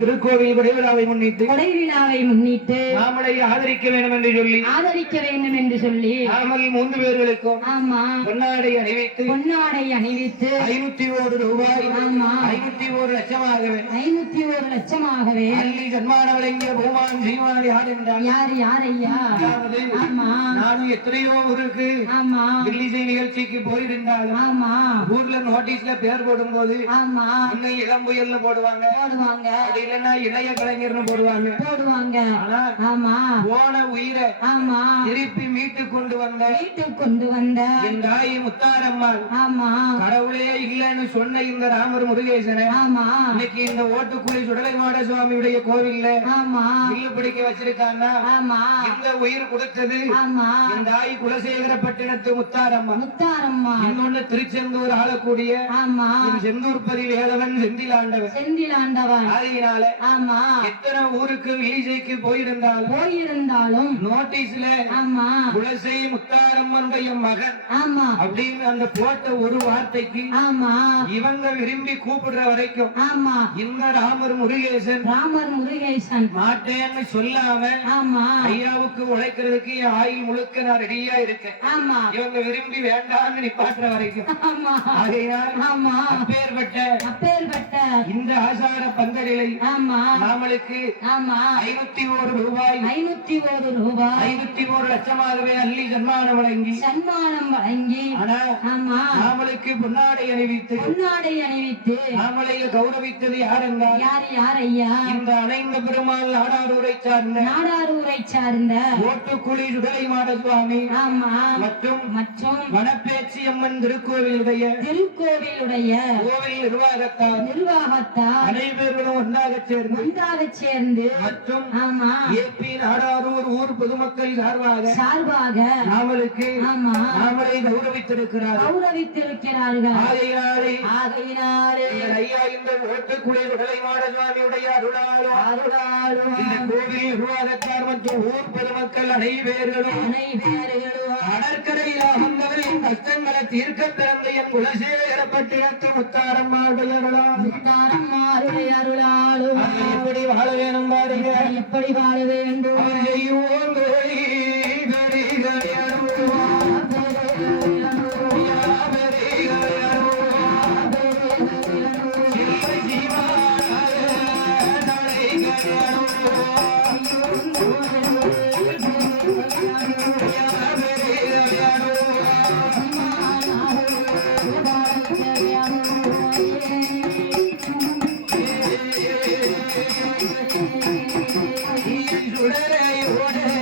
திருக்கோவில் விரைவிழாவை முன்னிட்டு கொடை விழாவை முன்னிட்டு நாமளை ஆதரிக்க வேண்டும் என்று சொல்லி ஆதரிக்க வேண்டும் என்று சொல்லி நாமல் மூன்று பேர்களுக்கும் ஆமா. பொன்னாடை அணிவித்து பொன்னாடை அணிவித்து ஐநூத்தி ஒரு ரூபாய் ஆமா. ஐநூத்தி ஒரு லட்சமாகவே ஐநூத்தி ஒரு லட்சமாகவே அள்ளி சன்மான வழங்கிய பூமான் சீமான் யார் என்றால் யார் யார் ஐயா ஆமா. நானும் எத்தனையோ ஊருக்கு ஆமா. வில்லிசை நிகழ்ச்சிக்கு போயிருந்தாலும் ஆமா. ஊர்ல நோட்டீஸ்ல பேர் போடும்போது ஆமா. இன்னும் இளம் புயல்னு போடுவாங்க. போடுவாங்க. இல்லைன்னா இளைய கலைஞர்னு போடுவாங்க. போடுவாங்க. ஆமா. போன உயிரை ஆமா. திருப்பி மீட்டு கொண்டு வந்த வீட்டுக்கு கொண்டு வந்த என் தாய் முத்தாரம்மாள். ஆமா. கடவுளே இல்லைன்னு சொன்ன இந்த ராமர் முருகேசனை ஆமா. இன்னைக்கு இந்த ஓட்டுக்குழி சுடலை மாட சுவாமியுடைய கோவில்ல ஆமா. வில்லு பிடிக்க வச்சிருக்காங்கன்னா ஆமா. இந்த உயிர் கொடுத்தது ஆமா. என் தாய் குலசேகர பட்டினத்து முத்தாரம்மா. முத்தாரம்மா. இன்னொன்னு திருச்செந்தூர் ஆளக்கூடிய ஆமா. என் செந்தூர்பதி வேலவன் செந்திலாண்டவன். செந்திலாண்டவன். அதனால ஆமா. எத்தனை ஊருக்கு விழிசைக்கு போயிருந்தாலும் போயிருந்தாலும் நோட்டீஸ்ல ஆமா. குலசை முத்தாரம்மனுடைய மகன் ஆமா. அப்படின்னு அந்த போட்ட ஒரு வார்த்தைக்கு ஆமா. இவங்க விரும்பி கூப்பிடுற வரைக்கும் ஆமா. இந்த ராமர் முருகேசன் ராமர் முருகேசன். மாட்டேன்னு சொல்லாம ஆமா. ஐயாவுக்கு உழைக்கிறதுக்கு என் ஆயுள் முழுக்க நான் ரெடியா இருக்கேன். ஆமா. இவங்க விரும்பி வேண்டாம்னு நிப்பாட்டுற வரைக்கும். ஆமா. ஆகையினால் ஆமா. அப்பேற்பட்ட இந்த ஆசார பந்தலிலை ஆமா. நாமளுக்கு ஆமா. ஐநூத்தி ஒரு ரூபாய். ஐநூத்தி ஒரு ரூபாய். ஐநூத்தி ஒரு லட்சமாகவே அள்ளி சன்மானம் வழங்கி. சன்மானம் வழங்கி. ஆனா ஆமா. நாமளுக்கு பொன்னாடை அணிவித்து. பொன்னாடை அணிவித்து. நாமளை கௌரவித்தது யார் என்றால் யார் யார் ஐயா? இந்த அணைந்த பெருமாள் நாடாரூரை சார்ந்த நாடாரூரை சார்ந்த ஓட்டுக்குழி சுடலை மாட சுவாமி ஆமா. மற்றும் மற்றும் வனப்பேச்சி அம்மன் திருக்கோவிலுடைய திருக்கோவிலுடைய கோவில் நிர்வாகத்தார் நிர்வாகத்தார் அனைவர்களும் ஒன்றாக சேர்ந்து ஒன்றாக சேர்ந்து மற்றும் ஆமா. ஏபி நாடாரூர் ஊர் பொதுமக்கள் சார்பாக சார்பாக நாமளுக்கு ஆமா. நாமளை கௌரவித்திருக்கிறார் கௌரவித்திருக்கிறார்கள். ஆகையினாலே ஆகையினாலே ஐயா இந்த ஓட்டுக்குழி உடலை சுவாமியுடைய அருளாலும் அருளாலும் இந்த கோவில் நிர்வாகத்தார் மற்றும் ஊர் பொதுமக்கள் அனைவர்களும் அனைவர்களும் கடற்கரையில் அமர்ந்தவரின் கஷ்டங்களை தீர்க்க பிறந்த என் குலசேகரப்பட்டினத்து முத்தாரம்மாவுடைய அருளால் பாருங்க என்று Yeah. அதனால்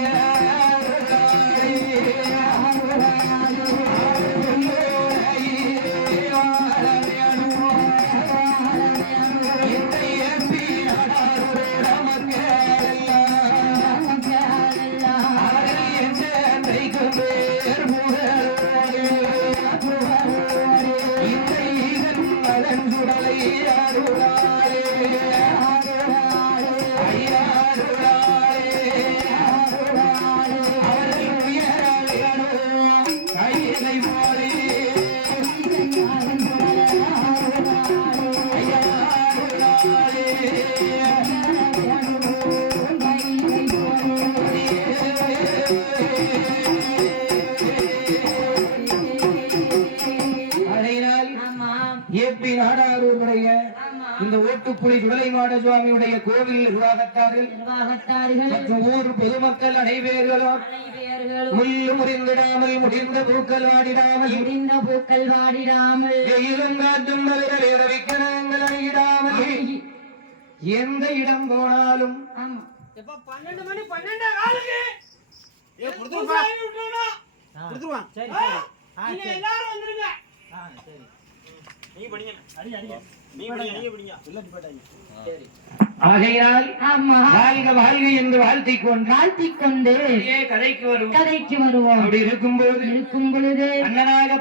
ஏபி நாடாரூருடைய இந்த ஓட்டுப்புலி மாட சுவாமியுடைய கோவில் நிர்வாகத்தார்கள் நிர்வாகத்தார்கள் மற்றும் ஊர் பொதுமக்கள் அனைவர்களும் முள்ளு முறிந்திடாமல் முடிந்த பூக்கள் வாடிடாமல் முடிந்த பூக்கள் வாடிடாமல் வெயிலும் காற்றும் மலர்கள் இரவிக்க நாங்கள் அணியிடாமல் எந்த இடம் போனாலும் பன்னெண்டு மணி பன்னெண்டே காலுக்கு. புதுசாகி விட்டுறணும். ஆ? நீங்க எல்லாரும் வந்துருங்க. ஆகையினால் ஆமா. வாழ்க வாழ்க என்று வாழ்த்திக் கொண்டு வாழ்த்திக் கொண்டு கதைக்கு வரும் கதைக்கு வருவோம். அப்படி இருக்கும்போது இருக்கும் பொழுது அண்ணனாக